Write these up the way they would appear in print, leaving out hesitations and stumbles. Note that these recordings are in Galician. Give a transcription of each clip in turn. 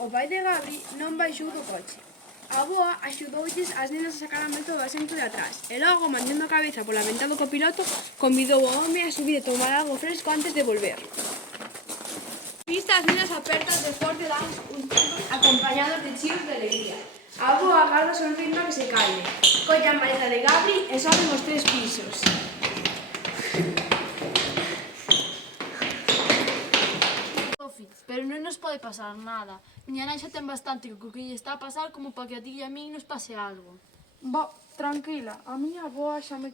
O pai de Gabri non baixou do coche. A avoa axudoulles as nenas a sacar a moito do asento de atrás e logo, mantendo a cabeza pola ventá do copiloto, convidou o home a subir e tomar algo fresco antes de volver. Vista as nenas apertas de forte dan uns tempos acompañados de chios de alegría. A avoa agarda sorrindo a que se calme. Colle a maleta de Gabri e soben os 3 pisos. Pero non nos pode pasar nada. Miña nai xa ten bastante co que lle está a pasar como para que a ti e a min nos pase algo. Tranquila, a miña avoa xa me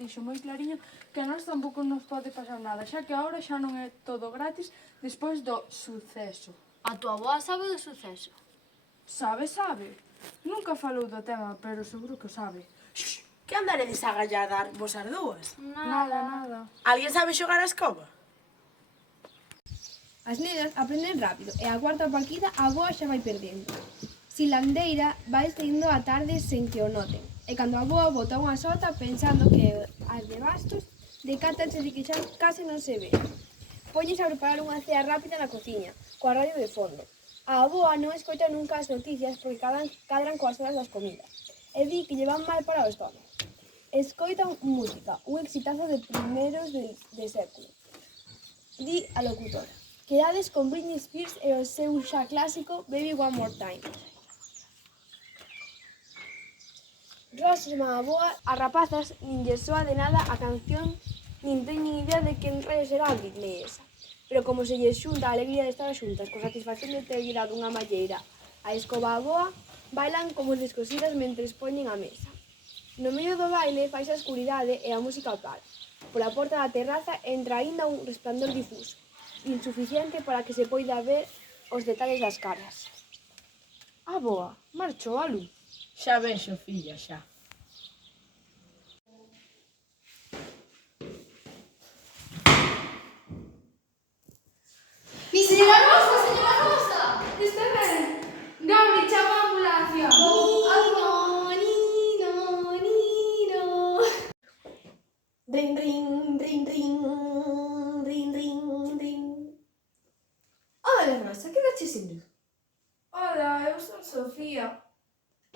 dixo moi clariño que a nós tampouco nos pode pasar nada, xa que agora xa non é todo gratis despois do suceso. A tua avoa sabe do suceso? Sabe. Nunca falou do tema, pero seguro que o sabe. Que andaredes a gallardar vos as dúas? Nada. Alguén sabe xogar a escoba? As nenas aprenden rápido e a cuarta partida a avoa xa vai perdendo. Silandeira vai saindo a tarde sen que o noten. E cando a avoa bota unha sota pensando que as de bastos, decátanse de que xa case non se ve. Póñense a preparar unha cea rápida na cociña, coa radio de fondo. A avoa non escoita nunca as noticias porque cadran coas horas das comidas. E di que lle van mal para o estómago. Escoitan música, un exitazo de primeiros de século. Di a locutora. Quedades con Britney Spears e o seu xa clásico Baby One More Time. Rosa irmá avoa, as rapazas nin lle soa de nada a canción nin teñen idea de quen rayos era a Britney esa. Pero como se lles xunta a alegría de estar xuntas con satisfacción de ter dado unha malleira a escoba avoa, bailan como descosidas mentres poñen a mesa. No medio do baile faise a escuridade e a música para. Pola porta da terraza entra aínda un resplandor difuso, insuficiente para que se poida ver os detalles das caras. Avoa, marchou a luz. Xa vexo, filla, xa. Señora Rosa! Está ben? Gabri, chama a ambulancia. Ring, ring, ring, ring, ring, ring, ring. Hola, Rosa, que dache sin luz? Hola, eu son Sofía.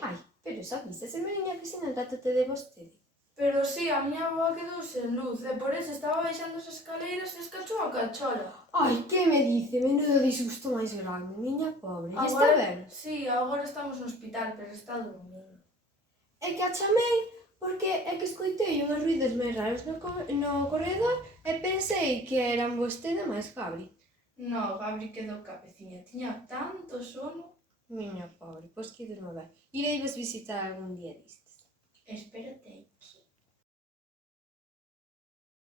Ai, pero xa viste, se me viña a vecina dátate de vostede. Pero sí, a miña avoa quedou sen luz e por eso estaba baixando as escaleiras e escachou a cachola. Ai, que me dice? Menudo disgusto máis grande, miña pobre. E está ben? Sí, agora estamos no hospital, pero está dormindo. É que a chamei porque é que escoitei unhos ruidos moi raros no corredor e pensei que eran vostede máis Gabri. No, Gabri quedou cabeciña, tiña tanto sono. Miña pobre, pois que durma ben. Irei vos visitar algún día destes. Espérate aquí.